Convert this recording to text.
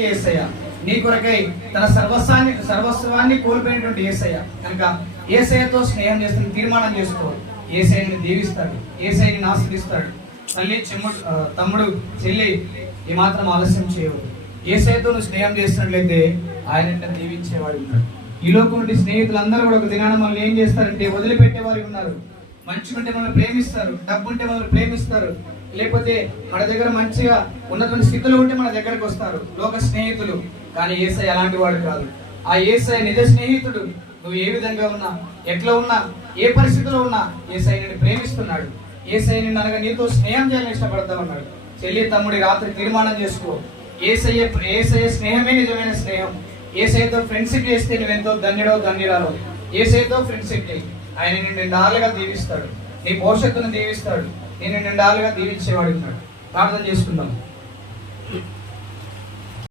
యేసయ్య నీ కొరకై తన సర్వస్వాన్ని కోల్పోయినటువంటి యేసయ్య కనుక యేసయ్యతో స్నేహం చేస్తున్న తీర్మానం చేసుకో. యేసయ్యని దీవిస్తాడు, యేసయ్యని ఆశీర్వదిస్తాడు. తల్లి తమ్ముడు చెల్లి ఏమాత్రం ఆలస్యం చేయవు. యేసయ్యతో నువ్వు స్నేహం చేస్తున్నట్లయితే ఆయన దీవించేవాడు ఉన్నాడు. ఈ లోకం నుండి స్నేహితులందరూ కూడా ఒక దినాన మనల్ని ఏం చేస్తారంటే వదిలిపెట్టేవారు ఉన్నారు. మంచి ఉంటే మనల్ని ప్రేమిస్తారు, డబ్బు ఉంటే మనల్ని ప్రేమిస్తారు, లేకపోతే మన దగ్గర మంచిగా ఉన్నటువంటి స్థితిలో ఉంటే మన దగ్గరకు వస్తారు లోక స్నేహితులు. కానీ యేసయ్య అలాంటి వాడు కాదు. ఆ యేసయ్య నిజ స్నేహితుడు. నువ్వు ఏ విధంగా ఉన్నా, ఎట్లా ఉన్నా, ఏ పరిస్థితిలో ఉన్నా యేసయ్య నిన్ను ప్రేమిస్తున్నాడు. యేసయ్య నిన్ను అనగా నీతో స్నేహం చేయాలని ఇష్టపడతా ఉన్నాడు. చెల్లి తమ్ముడి రాత్రి తీర్మానం చేసుకో. యేసయ్య స్నేహమే నిజమైన స్నేహం. యేసయ్యతో ఫ్రెండ్షిప్ చేస్తే నువ్వెంతో ధన్యుడో ధన్యురాలో. యేసయ్యతో ఫ్రెండ్షిప్ చేయి. ఆయన నిన్ను నిండాలుగా దీవిస్తాడు, నీ భవిష్యత్తును దీవిస్తాడు, నేను నిండాలుగా దీవించేవాడు ఉన్నాడు. ప్రార్థన చేసుకుందాం.